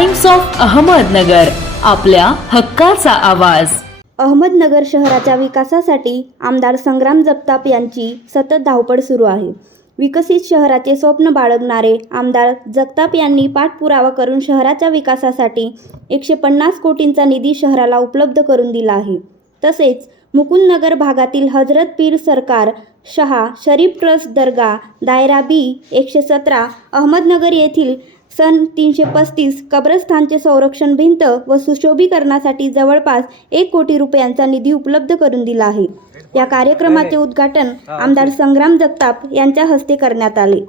Times of Ahmednagar आपल्या हक्काचा आवाज. अहमदनगर शहराच्या विकासासाठी आमदार संग्राम जगताप यांची सतत धावपळ सुरू आहे. विकसित शहराचे स्वप्न बाळगणारे आमदार जगताप यांनी पाठपुरावा करून शहराच्या विकासासाठी एकशे पन्नास कोटींचा निधी शहराला उपलब्ध करून दिला आहे. तसेच मुकुंदनगर भागातील हजरत पीर सरकार शहा शरीफ ट्रस्ट दर्गा दायरा बी एकशे सतरा अहमदनगर येथील सन तीनशे पस्तीस कब्रस्थानचे संरक्षण भिंत व सुशोभीकरणासाठी जवळपास एक कोटी रुपयांचा निधी उपलब्ध करून दिला आहे. या कार्यक्रमाचे उद्घाटन आमदार संग्राम जगताप यांच्या हस्ते करण्यात आले.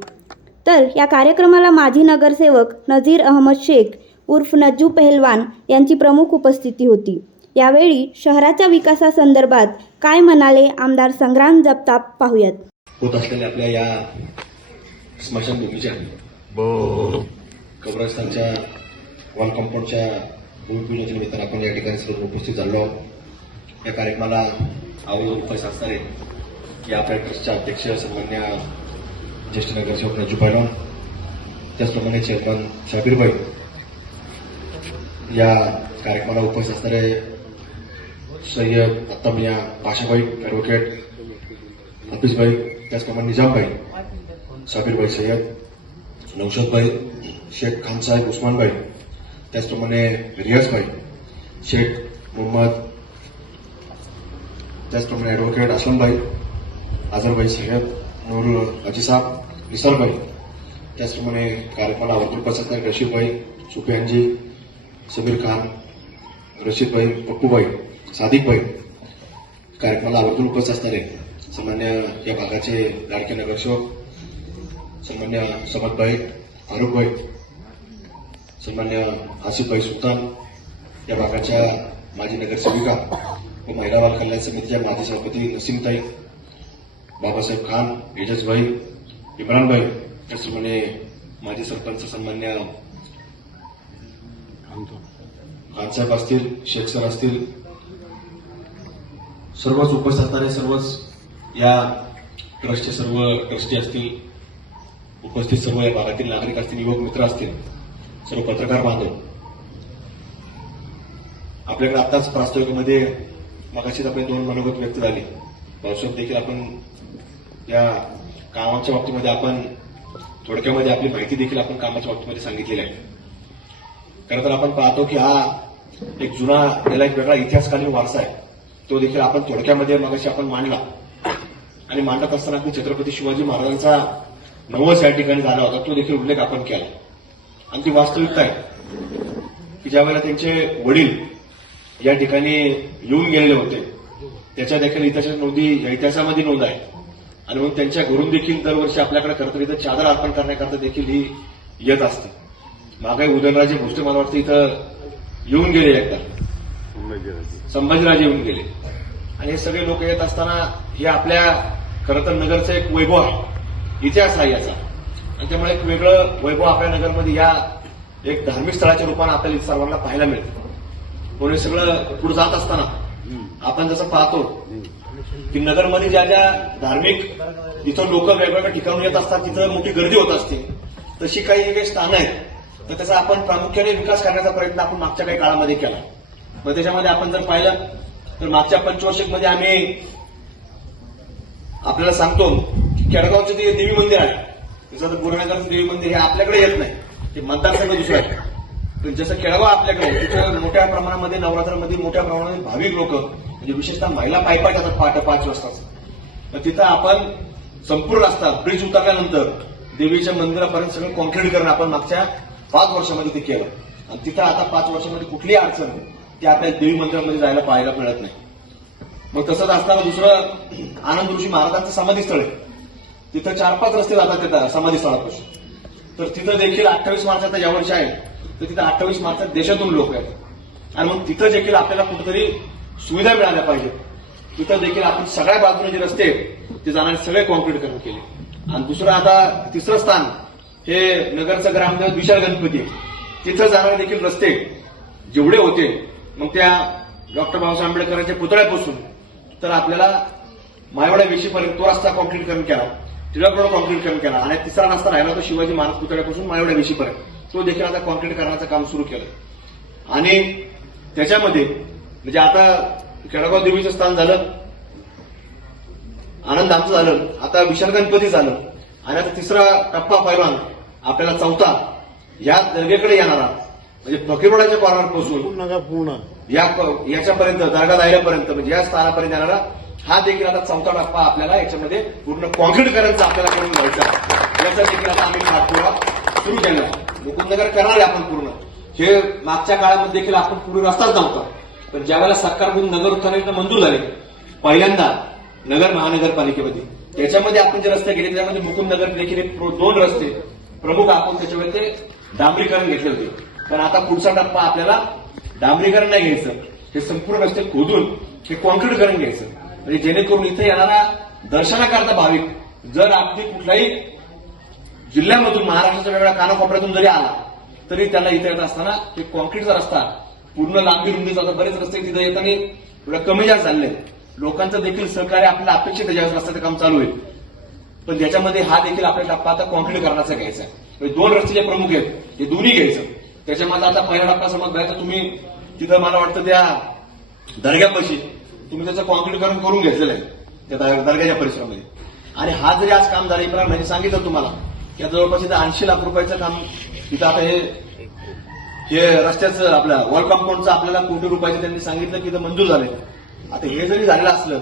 तर या कार्यक्रमाला माजी नगरसेवक नझीर अहमद शेख उर्फ नज्जू पहलवान यांची प्रमुख उपस्थिती होती. यावेळी शहराच्या विकासासंदर्भात काय म्हणाले आमदार संग्राम जगताप पाहूयात. होत असलेल्या आपल्या या स्मशानभूमीच्या कब्रस्तानच्या वॉल कंपाऊंडच्या भूमिपूजनाच्या निमित्तानं आपण या ठिकाणी सर्व उपस्थित झालो आहोत. या कार्यक्रमाला अवरोध उपस्थित असणारे या आपल्या ट्रस्टचे अध्यक्ष सन्मान्य ज्येष्ठ नगरसेवक राजू पैलवान त्याचप्रमाणे चेअरमन शाबीरभाई या कार्यक्रमाला उपस्थित असणारे सय्यद अत्तमिया पाशाभाई ॲडव्होकेट हफीजभाई त्याचप्रमाणे निजामभाई शाबीरभाई सय्यद नौशदभाई शेख खानसाहेब उस्मानभाई त्याचप्रमाणे रियाजभाई शेख मोहम्मद त्याचप्रमाणे ॲडव्होकेट असलमभाई आझरभाई सय्यद नूर अजीसाब निसारभाई त्याचप्रमाणे कार्यक्रमाला वर्तुळ प्रसन्न रशीदभाई सुफियानजी समीर खान रशीदभाई पप्पूभाई सादिकभाई कार्यक्रमाला आवर्जून उपस्थित असणारे सन्मान्य या भागाचे लाडके नगरसेवक सन्मान्य समदभाई फारुखभाई सन्मान्य आसिफभाई सुलतान या भागाच्या माजी नगरसेविका व महिला बाल कल्याण समितीच्या माजी सभापती नसीमताई बाबासाहेब खान एजसभाई इम्रानभाई त्याचप्रमाणे माजी सरपंच सन्मान्य खानसाहेब असतील शेख सर असतील सर्वच उपस्थित असणारे सर्वच या ट्रस्टचे सर्व ट्रस्टी असतील उपस्थित सर्व या भागातील नागरिक असतील युवक मित्र असतील सर्व पत्रकार बांधव आपल्याकडे आताच प्रास्ताविकेमध्ये मगाशीच आपले दोन मनोगत व्यक्त झाले. भाऊसाहेब देखील आपण या कामाच्या बाबतीमध्ये आपण थोडक्यामध्ये आपली माहिती देखील आपण कामाच्या बाबतीमध्ये सांगितलेली आहे. खरं तर आपण पाहतो की हा एक जुना त्याला एक वेगळा इतिहासकालीन वारसा आहे. तो देखील आपण थोडक्यामध्ये मगाशी आपण मांडला. आणि मांडत असताना छत्रपती शिवाजी महाराजांचा नवस या ठिकाणी झाला होता तो देखील उल्लेख आपण केला. आणि ती वास्तविकता आहे की ज्यावेळेला त्यांचे वडील या ठिकाणी येऊन गेलेले होते त्याच्या देखील इतिहासाच्या नोंदी या इतिहासामध्ये नोंद आहे. आणि मग त्यांच्या घरून देखील दरवर्षी आपल्याकडे खरं इथं चादर अर्पण करण्याकरता देखील ही येत असते. मागाई उदयनराजे भोसले मला वाटतं इथं येऊन गेले एकदा. संभाजीराजे येऊन गेले. आणि हे सगळे लोक येत असताना हे आपल्या खरं तर नगरचं एक वैभव आहे. इतिहास आहे याचा. आणि त्यामुळे एक वेगळं वैभव आपल्या नगरमध्ये या एक धार्मिक स्थळाच्या रूपानं आपल्याला सर्वांना पाहायला मिळतं. कोणी सगळं पुढे जात असताना आपण जसं पाहतो की नगरमध्ये ज्या ज्या धार्मिक जिथं लोक वेगवेगळ्या ठिकाणून येत असतात तिथं मोठी गर्दी होत असते तशी काही काही स्थानं आहेत. तर त्याचा आपण प्रामुख्याने विकास करण्याचा प्रयत्न आपण मागच्या काही काळामध्ये केला. मग त्याच्यामध्ये आपण जर पाहिलं तर मागच्या पंचवार्षिकमध्ये आम्ही आपल्याला सांगतो की केडगावचं जे देवी मंदिर आहे जसं गुरुनगरचं देवी मंदिर हे आपल्याकडे येत नाही. ते मतदारसंघ दुसरा आहे. पण जसं केळगाव आपल्याकडे तिथं मोठ्या प्रमाणामध्ये नवरात्रामध्ये मोठ्या प्रमाणामध्ये भाविक लोक म्हणजे विशेषतः महिला पायपाट येतात पहाटे पाच वाजताच. मग तिथं आपण संपूर्ण रस्ता ब्रिज उतरल्यानंतर देवीच्या मंदिरापर्यंत सगळं कॉन्क्रीट करणं आपण मागच्या पाच वर्षामध्ये ते केलं. आणि तिथं आता पाच वर्षामध्ये कुठलीही अडचण ती आपल्या देवी मंदिरामध्ये जायला पाहायला मिळत नाही. मग तसंच असताना दुसरं आनंद ऋषी महाराजांचं समाधी स्थळ आहे. तिथं चार पाच रस्ते जातात तिथं समाधी स्थळापासून तर तिथं देखील अठ्ठावीस मार्चाचा या वर्षी आहे. तर तिथं अठ्ठावीस मार्चात देशातून लोक आहेत. आणि मग तिथं देखील आपल्याला कुठेतरी सुविधा मिळाल्या पाहिजेत. तिथं देखील आपण सगळ्या बाजूने जे रस्ते आहेत, ते जाणारे सगळे कॉन्क्रीटकरण केले. आणि दुसरं आता तिसरं स्थान हे नगरचं ग्रामदेव विशाल गणपती तिथं जाणारे देखील रस्ते जेवढे होते मग त्या डॉक्टर बाबासाहेब आंबेडकरांच्या पुतळ्यापासून तर आपल्याला मायवडा वेशीपर्यंत तो रस्ता कॉन्क्रीटकरण केला. टिळक रोड कॉन्क्रीटकरण केला आणि तिसरा रस्ता राहिला तो शिवाजी महाराज पुतळ्यापासून मायवडा वेशीपर्यंत तो देखील आता कॉन्क्रीट करण्याचं काम सुरू केलं आणि त्याच्यामध्ये म्हणजे आता केळगाव देवीचं स्थान झालं आनंद आमचं झालं आता विशाल गणपती झालं आणि आता तिसरा टप्पा पहिलवान आपल्याला चौथा या दर्गेकडे येणारा म्हणजे फकीरवाड्याच्या कॉर्नरपासून नगर पूर्ण या याच्यापर्यंत दर्गा दायऱ्यापर्यंत म्हणजे या स्थानापर्यंत येणारा हा देखील आता चौथा टप्पा आपल्याला याच्यामध्ये पूर्ण कॉन्क्रीट करायचा आपल्याला करून घ्यायचा याचा देखील आता आम्ही पाठपुरावा सुरू केला. मुकुंदनगर करणार आहे आपण पूर्ण. हे मागच्या काळामध्ये देखील आपण पूर्ण रस्ताच नव्हता. पण ज्यावेळेला सरकारकडून नगर उत्थान मंजूर झाले पहिल्यांदा नगर महानगरपालिकेमध्ये. त्याच्यामध्ये आपण जे रस्ते केले त्यामध्ये मुकुंदनगर देखील एक दोन रस्ते. प्रमुख आपण त्याच्यामध्ये ते डांबरीकरण घेतले होते. पण आता पुढचा टप्पा आपल्याला डांबरीकरण नाही घ्यायचं. हे संपूर्ण रस्ते खोदून हे कॉन्क्रीट करून घ्यायचं. म्हणजे जेणेकरून इथे येणारा दर्शनाकरता भाविक जर अगदी कुठल्याही जिल्ह्यामधून महाराष्ट्राच्या वेगळ्या कानाकोपऱ्यातून जरी आला तरी त्याला इथे येत असताना ते कॉन्क्रीटचा रस्ता पूर्ण लांबी रुंदीचा आता बरेच रस्ते तिथे येताना थोडं कमी जास्त झाले लोकांचं देखील सहकार्य आपल्याला अपेक्षित आहे ज्यावेळेस रस्त्याचं काम चालू आहे पण त्याच्यामध्ये हा देखील आपला टप्पा आता कॉन्क्रीट करण्याचा घ्यायचा आहे. म्हणजे दोन रस्ते जे प्रमुख आहेत हे दोन्ही घ्यायचं. त्याच्यामध्ये आता पहिला टप्पा समज घ्यायचा तुम्ही तिथं मला वाटतं त्या दर्ग्यापाशी तुम्ही त्याचं कॉन्क्रीटकरण करून घेतलेलं आहे त्या दर्ग्याच्या परिसरामध्ये. आणि हा जरी आज काम झालं इम्रान भाईने सांगितलं तुम्हाला की जवळपास इथं ऐंशी लाख रुपयाचं काम तिथं आता हे हे रस्त्याचं आपल्या वॉल कंपाऊंडचं आपल्याला कोटी रुपयाचं त्यांनी सांगितलं की इथं मंजूर झालंय. आता हे जरी झालेलं असलं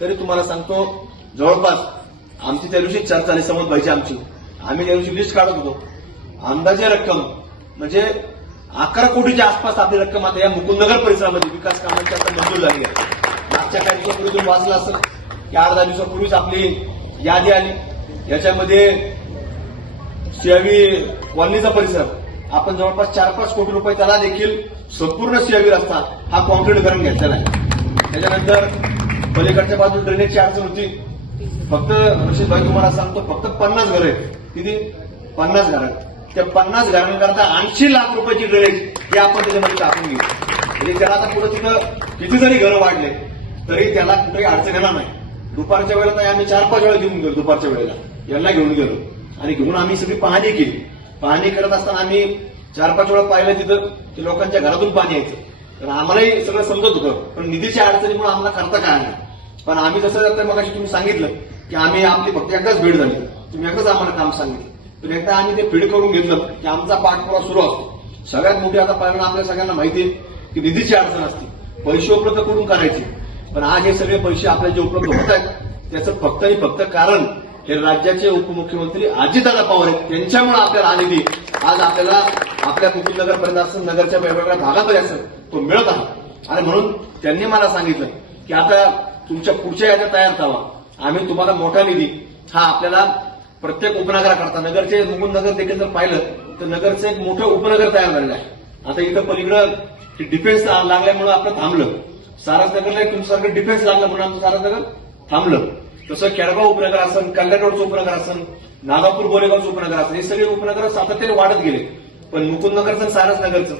तरी तुम्हाला सांगतो जवळपास आमची त्या दिवशी चर्चा झाली समज पाहिजे आमची. आम्ही त्या दिवशी लिस्ट काढत होतो. अंदाजे रक्कम म्हणजे अकरा कोटीच्या आसपास आपली रक्कम आता या मुकुंदनगर परिसरामध्ये विकास कामांची आता मंजूर झाली आहे. मागच्या काही दिवसापूर्वी तुम्ही वाचलं असेल की आठ दहा दिवसापूर्वीच आपली यादी आली. याच्यामध्ये सियावी कॉलनीचा परिसर. आपण जवळपास चार पाच कोटी रुपये त्याला देखील संपूर्ण सियावी रस्ता हा कॉन्क्रीट करून घेतलेला आहे त्याच्यानंतर पलीकडच्या बाजूला ड्रेनेजची अडचण होती. फक्त रशीद भाई तुम्हाला सांगतो फक्त पन्नास घर आहेत. किती? पन्नास घर त्या पन्नास घरांकरता ऐंशी लाख रुपयाची ड्रेनेज हे आपण त्याच्यामध्ये टाकून घेऊ. म्हणजे त्याला आता पुढे तिथं किती जरी घरं वाढले. तरी त्याला कुठेही अडचण येणार नाही. दुपारच्या वेळेला नाही आम्ही चार पाच वेळा घेऊन गेलो दुपारच्या वेळेला. यांना घेऊन गेलो. आणि घेऊन आम्ही सगळी पाहणी केली. पाहणी करत असताना आम्ही चार पाच वेळा पाहिलं तिथं ते लोकांच्या घरातून पाणी यायचं. तर आम्हालाही सगळं समजत होतं. पण निधीच्या अडचणीमुळे आम्हाला करता काय नाही. पण आम्ही जसं जातं मग तुम्ही सांगितलं की आम्ही आपली फक्त एकदाच भेट झाली. तुम्ही एकदाच आम्हाला काम सांगितलं. तर एकदा आम्ही ते फीड करून घेतलं की आमचा पाठपुरावा सुरू असतो. सगळ्यात मोठी आता परिणाम आपल्या सगळ्यांना माहिती आहे की निधीची अडचण असते. पैसे उपलब्ध करून करायचे. पण आज हे सगळे पैसे आपल्याला जे उपलब्ध होत आहेत त्याचं फक्त आणि फक्त कारण हे राज्याचे उपमुख्यमंत्री अजितदादा पवार आहेत. त्यांच्यामुळे आपल्याला आलेली आज आपल्याला आपल्या कुटुंबनगर असं असेल नगरच्या वेगवेगळ्या भागामध्ये असेल तो मिळत आहे. आणि म्हणून त्यांनी मला सांगितलं की आता तुमच्या पुढच्या याद्या तयार करावा. आम्ही तुम्हाला मोठा निधी हा आपल्याला प्रत्येक उपनगराकरता नगरचे मुकुंद नगर देखील जर पाहिलं तर नगरचं एक मोठं उपनगर तयार झालेलं आहे. आता इथं पलीकडं डिफेन्स लागल्यामुळे आपलं थांबलं. सारसनगरला तुमच्यासारखं डिफेन्स लागलं म्हणून आमचं सारसनगर थांबलं. तसं खेडगाव उपनगर असन कल्याण उपनगर असन नागापूर गोरेगावचं उपनगर असन हे सगळे उपनगर सातत्याने वाढत गेले. पण मुकुंदनगरचं आणि सारसनगरचं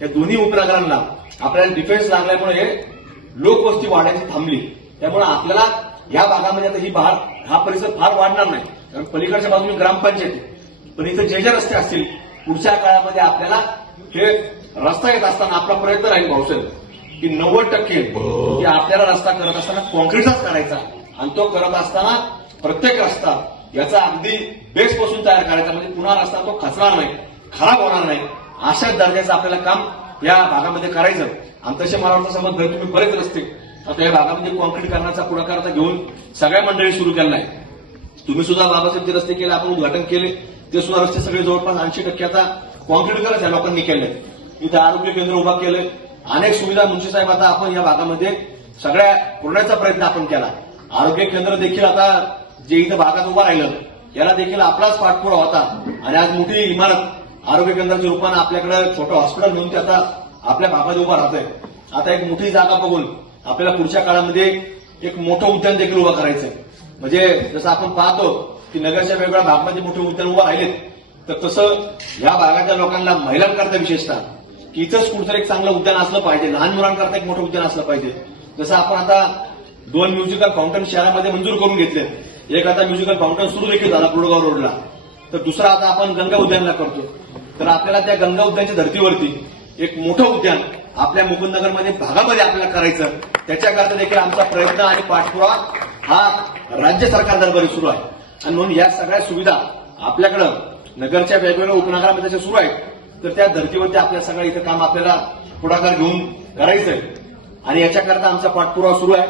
या दोन्ही उपनगरांना आपल्याला डिफेन्स लागल्यामुळे हे लोकवस्ती वाढायची थांबली. त्यामुळे आपल्याला या भागामध्ये आता ही भार हा परिसर फार वाढणार नाही. कारण पलीकडच्या बाजूने ग्रामपंचायत पण इथं जे जे रस्ते असतील पुढच्या काळामध्ये आपल्याला हे रस्ता येत असताना आपला प्रयत्न राहील भाऊसाहेब. की नव्वद टक्के की आपल्याला रस्ता करत असताना कॉन्क्रीटचाच करायचा. आणि तो करत असताना प्रत्येक रस्ता याचा अगदी बेस पासून तयार करायचा. म्हणजे पुन्हा रस्ता तो खचणार नाही खराब होणार नाही. अशा दर्जाचं आपल्याला काम या भागामध्ये करायचं. आणि तसे मला वाटतं समज तुम्ही बरेच रस्ते. आता या भागामध्ये कॉन्क्रीट करण्याचा पुढाकार आता घेऊन सगळ्या मंडळी सुरू केला आहे तुम्ही सुद्धा बाबासाहेब जे रस्ते केले आपण उद्घाटन केले ते सुद्धा रस्ते सगळे जवळपास ऐंशी टक्के आता कॉन्क्रीट करत या लोकांनी केले इथे आरोग्य केंद्र उभा केलं अनेक सुविधा मुंशी साहेब आता आपण या भागामध्ये सगळ्या पुरण्याचा प्रयत्न आपण केला. आरोग्य केंद्र देखील आता जे इथं भागात उभं राहिलं याला देखील आपलाच पाठपुरावा होता. आणि आज मोठी इमारत आरोग्य केंद्राच्या रूपानं आपल्याकडे छोटं हॉस्पिटल म्हणून ते आता आपल्या भागात उभं राहतंय. आता एक मोठी जागा बघून आपल्याला पुढच्या काळामध्ये एक मोठं उद्यान देखील उभं करायचंय. म्हणजे जसं आपण पाहतो की नगरच्या वेगवेगळ्या भागामध्ये मोठे उद्यान उभं राहिलेत तर तसं या भागाच्या लोकांना महिलांकरता विशेषतः की इथंच एक चांगलं उद्यान असलं पाहिजे. लहान मुलांकरता एक मोठं उद्यान असलं पाहिजे. जसं आपण आता दोन म्युझिकल फाउंटन शहरामध्ये मंजूर करून घेतले. एक आता म्युझिकल फाउंटन सुरू देखील झाला पुडगाव रोडला. तर दुसरा आता आपण गंगा उद्यानला करतो तर आपल्याला त्या गंगा उद्यानच्या धर्तीवरती एक मोठं उद्यान आपल्या मुकुंदनगरमध्ये भागामध्ये आपल्याला करायचं. त्याच्याकरता देखील आमचा प्रयत्न आणि पाठपुरावा हा राज्य सरकार दरबारी सुरू आहे. आणि म्हणून या सगळ्या सुविधा आपल्याकडं नगरच्या वेगवेगळ्या उपनगरामध्ये सुरू आहेत. तर त्या धर्तीवरती आपल्या सगळं इथं काम आपल्याला पुढाकार घेऊन करायचंय. आणि याच्याकरता आमचा पाठपुरावा सुरू आहे.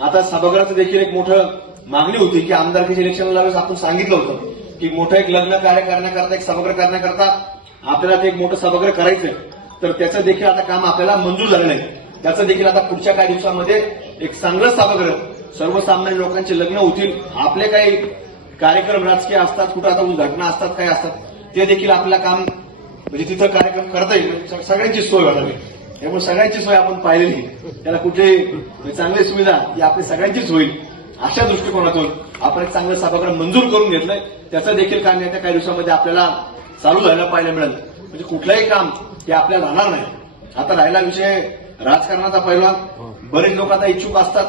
आता सभागृहाचं देखील एक मोठं मागणी होती की आमदारकीच्या इलेक्शनला आपण सांगितलं होतं की मोठं एक लग्न कार्य करण्याकरता एक सभागृह करण्याकरता आपल्याला ते एक मोठं सभागृह करायचंय. तर त्याचं देखील आता काम आपल्याला मंजूर झालेलं आहे त्याचं देखील आता पुढच्या काही दिवसामध्ये एक चांगलं सभागृह सर्वसामान्य लोकांचे लग्न होतील. आपले काही कार्यक्रम राजकीय असतात कुठं आता उद्घाटना असतात काय असतात ते देखील आपल्याला काम म्हणजे तिथं कार्यक्रम करता येईल. म्हणजे सगळ्यांची सोय वाढावी त्यामुळे सगळ्यांची सोय आपण पाहिलेली त्याला कुठे म्हणजे चांगली सुविधा ही आपली सगळ्यांचीच होईल अशा दृष्टिकोनातून आपण एक चांगलं सभागृह मंजूर करून घेतलंय. त्याचं देखील काम येत्या काही दिवसामध्ये आपल्याला चालू झालं पाहायला मिळेल. म्हणजे कुठलंही काम हे आपल्याला राहणार नाही. आता राहिला विषय राजकारणाचा पहिला. बरेच लोक आता इच्छुक असतात.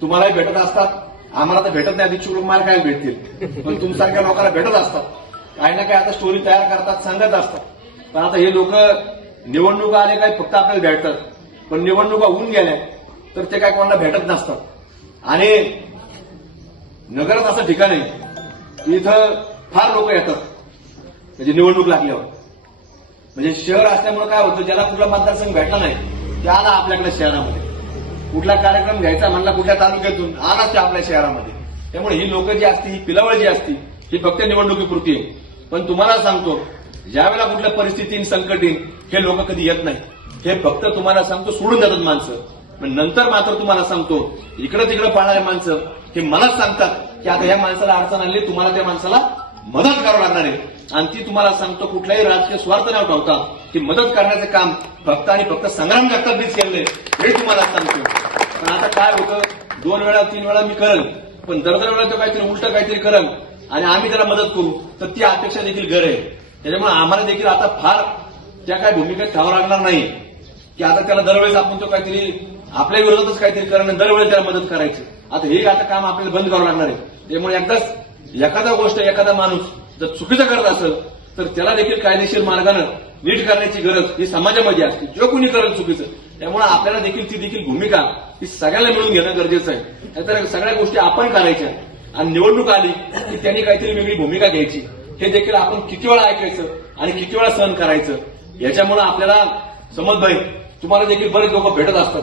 तुम्हालाही भेटत असतात. आम्हाला तर भेटत नाही. इच्छुक लोक मला काय भेटतील? पण तुमसारख्या लोकांना भेटत असतात. काही ना काही आता स्टोरी तयार करतात सांगत असतात. पण आता हे लोक निवडणुका आले काय फक्त आपल्याला भेटतात. पण निवडणुका होऊन गेल्या तर ते काय कोणाला भेटत नसतात. आणि नगरात असं ठिकाण आहे की इथं फार लोक येतात. म्हणजे निवडणूक लागल्यावर. म्हणजे शहर असल्यामुळे काय होतं ज्याला कुठला मतदारसंघ भेटला नाही ते आला आपल्याकडे शहरामध्ये. कुठला कार्यक्रम घ्यायचा म्हणला कुठल्या तालुक्यातून आला ते आपल्या शहरामध्ये. त्यामुळे ही लोक जी असती ही पिलावळ जी असती ही फक्त निवडणुकीपुरती आहे. पण तुम्हाला सांगतो ज्यावेळेला कुठल्या परिस्थिती संकट येईल हे लोक कधी येत नाही. हे फक्त तुम्हाला सांगतो सोडून जातात माणसं. पण नंतर मात्र तुम्हाला सांगतो इकडे तिकडं पाहणारे माणसं हे मलाच सांगतात की आता या माणसाला अडचण आली तुम्हाला त्या माणसाला मदत करावं लागणार आहे. आणि ती तुम्हाला सांगतो कुठलाही राजकीय स्वार्थ न ठेवता की मदत करण्याचं काम फक्त आणि फक्त संग्राम जगतापनीच केलंय हे तुम्हाला सांगतो. पण आता काय होतं दोन वेळा तीन वेळा मी करल पण दर दर वेळा तो काहीतरी उलट काहीतरी करल आणि आम्ही त्याला मदत करू तर ती अपेक्षा देखील घर आहे. त्याच्यामुळे आम्हाला देखील आता फार त्या काय भूमिकेत ठावं लागणार नाही. की आता त्याला दरवेळेस आपण तो काहीतरी आपल्या विरोधातच काहीतरी करणं दरवेळेस त्याला मदत करायची. आता हे आता काम आपल्याला बंद करावं लागणार आहे. त्यामुळे एकदाच एखादा गोष्ट एखादा माणूस जर चुकीचं करत असेल तर त्याला देखील कायदेशीर मार्गानं नीट करण्याची गरज ही समाजामध्ये असते. जो कोणी करेल चुकीचं. त्यामुळे आपल्याला देखील ती देखील भूमिका ही सगळ्यांना मिळून घेणं गरजेचं आहे. तर सगळ्या गोष्टी आपण करायच्या. आणि निवडणूक आली की त्यांनी काहीतरी वेगळी भूमिका घ्यायची. हे देखील आपण किती वेळा ऐकायचं आणि किती वेळा सहन करायचं? याच्यामुळे आपल्याला समज भाई तुम्हाला देखील बरेच लोक भेटत असतात.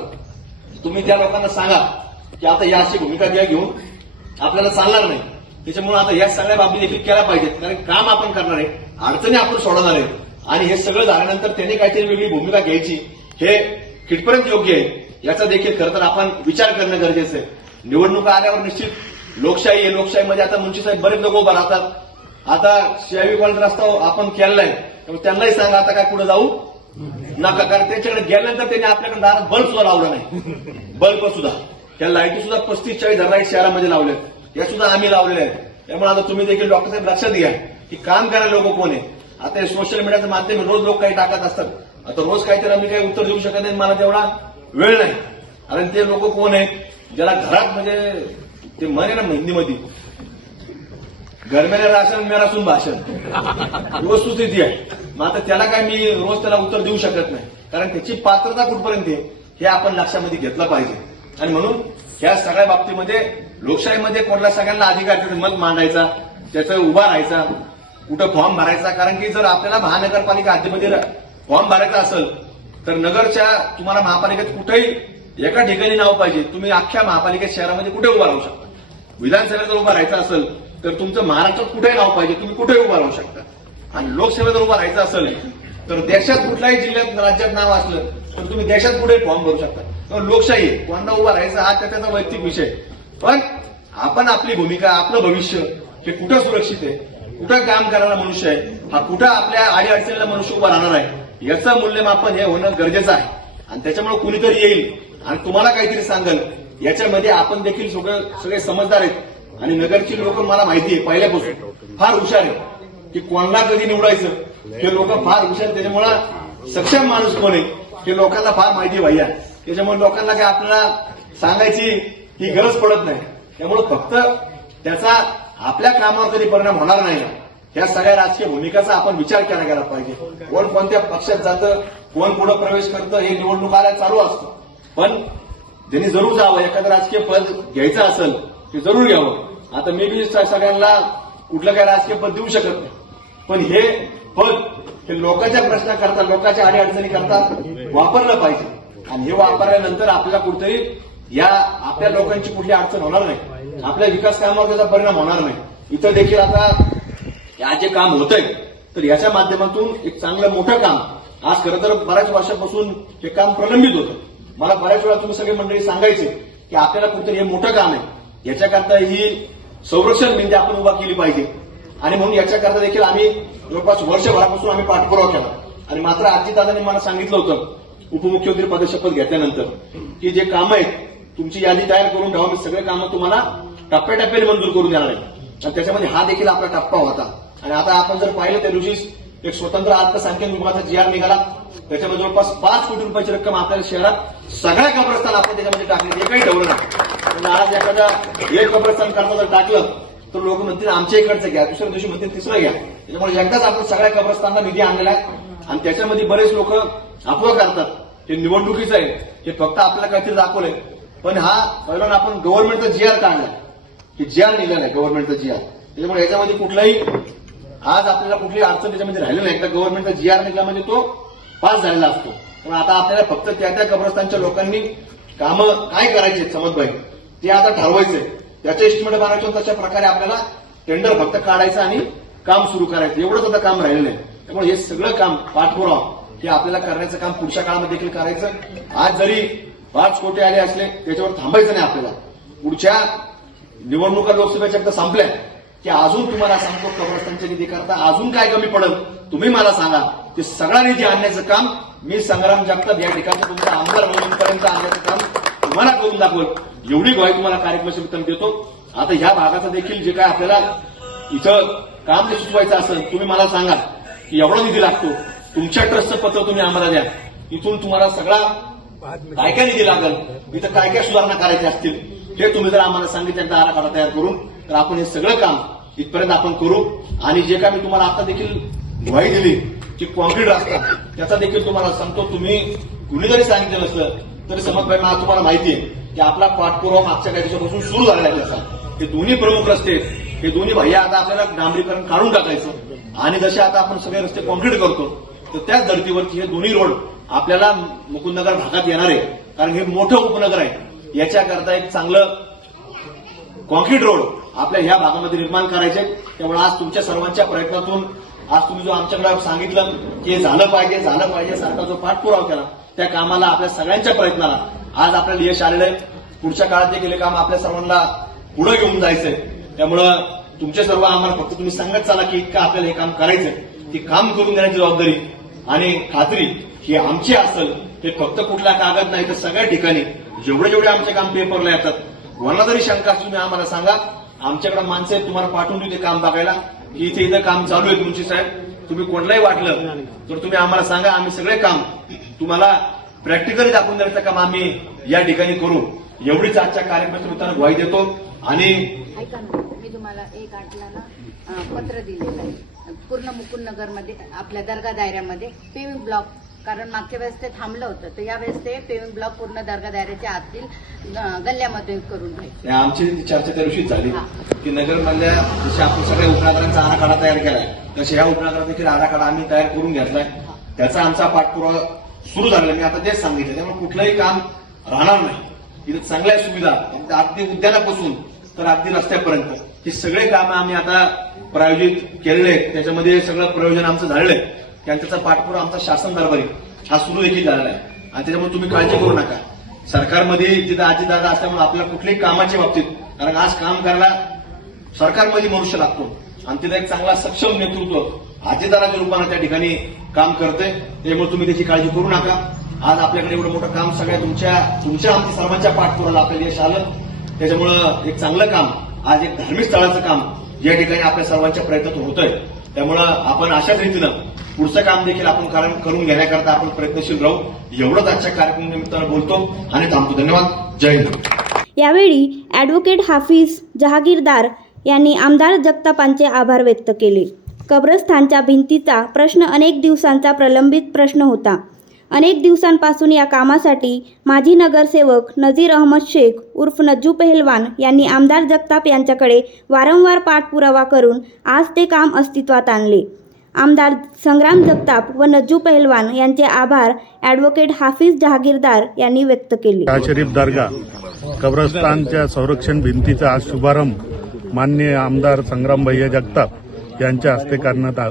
तुम्ही त्या लोकांना सांगा की आता या अशी भूमिका घ्या घेऊन. आपल्याला चालणार नाही. त्याच्यामुळे आता या सगळ्या बाबी देखील केल्या पाहिजेत. कारण काम आपण करणार आहे. अडचणी आपण सोडवणार आहे आणि हे सगळं झाल्यानंतर त्यांनी काहीतरी वेगळी भूमिका घ्यायची. हे कितपर्यंत योग्य आहे? याचा देखील खरं तर आपण विचार करणं गरजेचं आहे. निवडणुका आल्यावर निश्चित लोकशाही आहे. लोकशाहीमध्ये आता मुंशी साहेब बरेच लोक उभा राहतात. आता शिवाजी कॉलेज रस्ता आपण केलाय. त्यामुळे त्यांनाही सांगा आता काय पुढे जाऊ. नका कारण त्यांच्याकडे गेल्यानंतर त्यांनी आपल्याकडे दारात बल्ब सुद्धा लावला नाही. बल्ब सुद्धा. त्या लाईटी सुद्धा पस्तीस चाळीस हजार लाइट शहरामध्ये लावल्यात. या सुद्धा आम्ही लावलेल्या आहेत. त्यामुळे आता तुम्ही देखील डॉक्टर साहेब लक्षात घ्या की काम करायला लोक कोण आहे. आता हे सोशल मीडियाचं माध्यम रोज लोक काही टाकत असतात. आता रोज काहीतरी आम्ही काही उत्तर देऊ शकत नाही. मला तेवढा वेळ नाही. कारण ते लोक कोण आहे ज्याला घरात म्हणजे ते म्हणे ना हिंदीमध्ये घर मेरा राशन मेरा सुन भाषण. वस्तुस्थिती आहे. मग आता त्याला काय मी रोज त्याला उत्तर देऊ शकत नाही. कारण त्याची पात्रता कुठपर्यंत आहे हे आपण लक्षामध्ये घेतलं पाहिजे. आणि म्हणून ह्या सगळ्या बाबतीमध्ये लोकशाहीमध्ये कोणाला सगळ्यांना अधिकार त्याचं मत मांडायचा त्याचं उभा राहायचा कुठं फॉर्म भरायचा कारण की जर आपल्याला महानगरपालिका हद्दीमध्ये फॉर्म भरायचा असेल तर नगरच्या तुम्हाला महापालिकेत कुठेही एका ठिकाणी नाव पाहिजे. तुम्ही अख्ख्या महापालिकेत शहरामध्ये कुठे उभा राहू शकता? विधानसभेत जर उभा राहायचं असेल तर तुमचं महाराष्ट्रात कुठेही नाव पाहिजे तुम्ही कुठेही उभा राहू शकता? आणि लोकसेवेत जर उभा राहायचं असेल तर देशात कुठल्याही जिल्ह्यात राज्यात नाव असलं तर तुम्ही देशात कुठेही फॉर्म भरू शकता. लोकशाही आहे. कोणाला उभा राहायचा हा त्याचा वैयक्तिक विषय. पण आपण आपली भूमिका आपलं भविष्य हे कुठं सुरक्षित आहे? कुठं काम करणारा मनुष्य आहे? हा कुठं आपल्या अडीअडचणीला मनुष्य उभा राहणार आहे? याचं मूल्यमापन हे होणं गरजेचं आहे. आणि त्याच्यामुळे कुणीतरी येईल. आणि तुम्हाला काहीतरी सांगल. याच्यामध्ये आपण देखील सगळं सगळे समजदार आहेत. आणि नगरची लोक मला माहिती आहे पहिल्यापासून. फार हुशार आहे की कोणाला कधी निवडायचं. हे लोक फार हुशार त्याच्यामुळे त्याच्यामुळं सक्षम माणूस कोण आहे हे लोकांना फार माहिती आहे भैया. त्याच्यामुळे लोकांना काय आपल्याला सांगायची ही गरज पडत नाही. त्यामुळे फक्त त्याचा आपल्या कामावर तरी परिणाम होणार नाही. ह्या सगळ्या राजकीय भूमिकाचा आपण विचार केला गेला पाहिजे. कोण कोणत्या पक्षात जातं कोण पुढे प्रवेश करतं हे निवडणूक आल्या चालू असतं. पण त्यांनी जरूर जावं एखादं राजकीय पद घ्यायचं असेल ते जरूर घ्यावं. आता मी बी सगळ्यांना कुठलं काही राजकीय पद देऊ शकत नाही. पण हे पद हे लोकांच्या प्रश्नाकरता लोकांच्या अडीअडचणी करता वापरलं पाहिजे. आणि हे वापरल्यानंतर आपल्याला कुठेतरी या आपल्या लोकांची कुठली अडचण होणार नाही. आपल्या विकास कामावर त्याचा परिणाम होणार नाही. इथं देखील आता या जे काम होतंय तर याच्या माध्यमातून एक चांगलं मोठं काम. आज खरं तर बऱ्याच वर्षापासून हे काम प्रलंबित होतं. मला बऱ्याच वेळा तुम्ही सगळे मंडळी सांगायचे की आपल्याला कुठेतरी हे मोठं काम आहे. याच्याकरता ही संरक्षण भिंती आपण उभा केली पाहिजे. आणि म्हणून याच्याकरता देखील आम्ही जवळपास वर्षभरापासून आम्ही पाठपुरावा केला. आणि मात्र अजितदादांनी मला सांगितलं होतं उपमुख्यमंत्री पदशपथ घेतल्यानंतर की जे कामं आहेत तुमची यादी तयार करून ठेवा मी सगळे कामं तुम्हाला टप्प्याटप्प्याने मंजूर करून देणार आहे. आणि त्याच्यामध्ये हा देखील आपला टप्पा होता. आणि आता आपण जर पाहिलं त्या दिवशी एक स्वतंत्र अल्पसंख्याक विभागाचा जी आर निघाला. त्याच्यामध्ये जवळपास पाच कोटी रुपयाची रक्कम आपल्याला शहरात सगळ्या कब्रस्तान आपण त्याच्यामध्ये टाकली. काही ठेवलं नाही. आणि आज एखादा एक कब्रस्थान करता जर टाकलं तर लोक म्हणतील आमच्या इकडचं घ्या दुसऱ्या दिवशी म्हणतील तिसरं घ्या. त्याच्यामुळे एकदाच आपण सगळ्या कब्रस्तांना निधी आणलेला आहे. आणि त्याच्यामध्ये बरेच लोक अफवा करतात. हे निवडणुकीचं आहे. हे फक्त आपल्याला काहीतरी दाखवलंय. पण हा पहिला आपण गव्हर्नमेंटचा जी आर काढला की जी आर निघाला आहे गव्हर्नमेंटचा जी आर त्याच्यामुळे याच्यामध्ये कुठलाही आज आपल्याला कुठली अडचण त्याच्यामध्ये राहिली नाही. एकदा गव्हर्नमेंटचा जी आर निघाला म्हणजे तो पास झालेला असतो. पण आता आपल्याला फक्त त्या त्या कब्रस्तानच्या लोकांनी कामं काय करायचे समजबाई? ते आता ठरवायचंय. त्याचे एस्टिमेट बनायचं तशा प्रकारे आपल्याला टेंडर फक्त काढायचं आणि काम सुरू करायचं. एवढंच आता काम राहिलेलं आहे त्यामुळे हे सगळं काम पाठपुरावा हे आपल्याला करण्याचं काम पुढच्या काळामध्ये देखील करायचं. आज जरी पाच कोटी आले असले त्याच्यावर थांबायचं नाही आपल्याला. पुढच्या निवडणुका लोकसभेच्या एकदा संपल्या की अजून तुम्हाला सांगतो कब्रस्तांच्या निधी करता अजून काय कमी पडेल तुम्ही मला सांगा. ते सगळा निधी आणण्याचं काम मी संग्राम जगताप या ठिकाणी तुमचा आमदार म्हणूनपर्यंत आणण्याचं काम तुम्हाला करून दाखवल. एवढी ग्वाही तुम्हाला कार्यक्रम देतो. आता ह्या भागाचं देखील जे काय आपल्याला इथं काम जे सुचवायचं असेल तुम्ही मला सांगा की एवढा निधी लागतो. तुमच्या ट्रस्टचं पत्र तुम्ही आम्हाला द्या. इथून तुम्हाला सगळा काय काय निधी लागेल? इथं काय काय सुधारणा करायच्या असतील हे तुम्ही जर आम्हाला सांगितलं एकदा आराखडा तयार करून तर आपण हे सगळं काम इथपर्यंत आपण करू. आणि जे काय मी तुम्हाला आता देखील ग्वाही दिली की कॉन्क्रीट रस्ता त्याचा देखील तुम्हाला सांगतो. तुम्ही कुणी जरी सांगितलं असलं तरी समज भाई मला तुम्हाला माहिती आहे की आपला पाठपुरावा मागच्या काही दिवसापासून सुरू झालेला आहे हे दोन्ही प्रमुख रस्ते हे दोन्ही भैया आता आपल्याला डांबरीकरण काढून टाकायचं. आणि जसे आता आपण सगळे रस्ते कॉन्क्रीट करतो तर त्याच धर्तीवरती हे दोन्ही रोड आपल्याला मुकुंदनगर भागात येणार आहे. कारण हे मोठं उपनगर आहे. याच्याकरता एक चांगलं कॉन्क्रीट रोड आपल्या ह्या भागामध्ये निर्माण करायचे त्यामुळे आज तुमच्या सर्वांच्या प्रयत्नातून आज तुम्ही जो आमच्याकडे सांगितलं की हे झालं पाहिजे झालं पाहिजे सारखा जो पाठपुरावा केला त्या कामाला आपल्या सगळ्यांच्या प्रयत्नाला. आज आपल्याला यश आलेलं आहे पुढच्या काळात देखील हे काम आपल्या सर्वांना पुढे घेऊन जायचंय. त्यामुळं तुमचे सर्व आम्हाला फक्त तुम्ही सांगत चाला की इतकं आपल्याला हे काम करायचंय. ती काम करून देण्याची जबाबदारी आणि खात्री ही आमची असेल हे फक्त कुठला कागद नाही तर सगळ्या ठिकाणी जेवढे जेवढे आमचे काम पेपरला येतात कोणाला जरी शंका असली तुम्ही आम्हाला सांगा. आमच्याकडे माणसं आहेत तुम्हाला पाठवून देऊ ते काम बघायला. की इथे इथं काम चालू आहे तुमची साहेब. तुम्ही कोणलाही वाटलं तर तुम्ही आम्हाला सांगा आम्ही सगळे काम तुम्हाला प्रॅक्टिकली दाखवून देण्याचं काम आम्ही या ठिकाणी करू. एवढीच आजच्या कार्यक्रमाच्या निमित्तानं ग्वाही देतो. आणि ऐका ना मी तुम्हाला एक आठला ना अं, पत्र दिलेलं आहे. पूर्ण मुकुंदनगरमध्ये आपल्या दर्गा दायऱ्यामध्ये पेविंग ब्लॉक कारण मागच्या वेळेस ते थांबलं होतं. तर यावेळेस ते पेविंग ब्लॉक पूर्ण दर्गा दायऱ्याच्या आतील अं, गल्ल्यामध्ये करून राहील आमची चर्चा त्या दिवशीच झाली. की नगरमधल्या जसे आपण सगळ्या उपनगरांचा आराखडा तयार केलाय तसे ह्या उपनगरात देखील आराखडा आम्ही तयार करून घेतलाय. त्याचा आमचा पाठपुरावा सुरू झालेलं मी आता तेच सांगितलं त्यामुळे कुठलंही काम राहणार नाही. इथं चांगल्या सुविधा अगदी उद्यानापासून तर अगदी रस्त्यापर्यंत. हे सगळे काम आम्ही आता प्रायोजित केलेले आहेत. त्याच्यामध्ये सगळं प्रयोजन आमचं झालेलं आहे. त्यांचा पाठपुरा आमचा शासन दरबारी हा सुरू देखील झालेला आहे. आणि त्याच्यामुळे तुम्ही काळजी करू नका. सरकारमध्ये तिथं आजीदादा असल्यामुळे आपल्या कुठल्याही कामाच्या बाबतीत कारण आज काम करायला सरकारमध्ये मनुष्य लागतो. आणि तिथं एक चांगला सक्षम नेतृत्व आजीदाराच्या रूपाने त्या ठिकाणी काम करते त्यामुळे तुम्ही त्याची काळजी करू नका. आज आपल्याकडे एवढं मोठं काम सगळ्या तुमच्या तुमच्या आमच्या सर्वांच्या पाठपुराला आपल्याला यश आलं. त्याच्यामुळं एक चांगलं काम आज एक धार्मिक स्थळाचं काम या ठिकाणी आपल्या सर्वांच्या प्रयत्नातून होतंय. त्यामुळं आपण अशाच रीतीनं पुढचं काम देखील आपण कारण करून घेण्याकरता आपण प्रयत्नशील राहू. एवढंच आजच्या कार्यक्रम निमित्तानं बोलतो. आणि थांबतो. धन्यवाद. जय हिंद. यावेळी ऍडव्होकेट हाफिज जहागीरदार यांनी आमदार जगतापांचे आभार व्यक्त केले. कब्रस्थानच्या भिंतीचा प्रश्न अनेक दिवसांचा प्रलंबित प्रश्न होता. अनेक दिवसांपासून या कामासाठी माजी नगरसेवक नजीर अहमद शेख उर्फ नज्जू पेहलवान यांनी आमदार जगताप यांच्याकडे वारंवार पाठपुरावा करून आज ते काम अस्तित्वात आणले. आमदार संग्राम जगताप व नज्जू पेहलवान यांचे आभार ॲडव्होकेट हाफिज जहागीरदार यांनी व्यक्त केले. शरीफ दर्गा कब्रस्तानच्या संरक्षण भिंतीचा आज शुभारंभ मान्य आमदार संग्राम भैया जगताप यांच्या हस्ते करण्यात आ-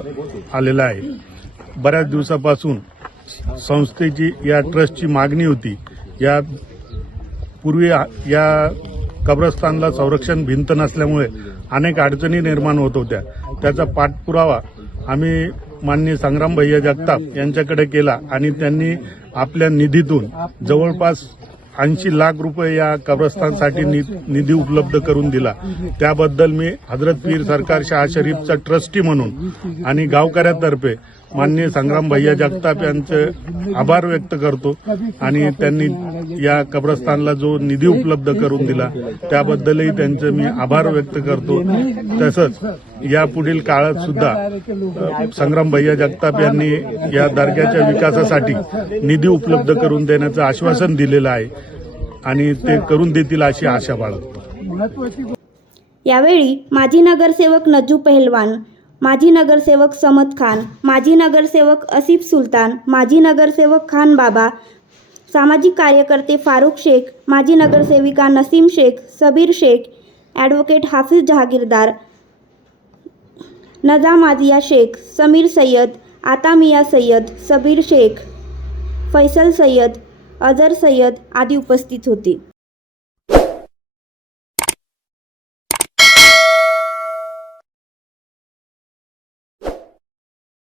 आलेला आहे. बऱ्याच दिवसापासून संस्थेची या ट्रस्टची मागणी होती. या पूर्वी या कब्रस्तानला संरक्षण भिंत नसल्यामुळे अनेक अडचणी निर्माण होत होत्या. त्याचा पाठपुरावा आम्ही माननीय संग्राम भैया जगताप यांच्याकडे केला आणि त्यांनी आपल्या निधीतून जवळपास ऐंशी लाख रुपये या कब्रस्तानसाठी नि- निधी उपलब्ध करून दिला. त्याबद्दल मी हजरत पीर सरकार शाह शरीफचा ट्रस्टी म्हणून आणि गावकऱ्यातर्फे माननीय संग्राम भैया जगताप यांचे आभार व्यक्त करतो आणि त्यांनी या कब्रस्तानला जो निधी उपलब्ध करून दिला त्याबद्दलही त्यांचे मी आभार व्यक्त करतो. तसंच या पुढील काळात सुद्धा संग्राम भैया जगताप यांनी या दर्ग्याच्या विकासासाठी निधी उपलब्ध करून देण्याचं आश्वासन दिलेलं आहे आणि ते करून देतील अशी आशा बाळगतो. यावेळी माजी नगरसेवक नजू पहलवान माजी नगरसेवक समद खान माजी नगरसेवक असिफ सुलतान माजी नगरसेवक खान बाबा सामाजिक कार्यकर्ते फारुख शेख माजी नगरसेविका नसीम शेख सबीर शेख ॲडव्होकेट हाफिज जहागीरदार नजाम आदिया शेख समीर सय्यद आतामिया सय्यद सबीर शेख फैसल सय्यद अजर सय्यद आदी उपस्थित होते.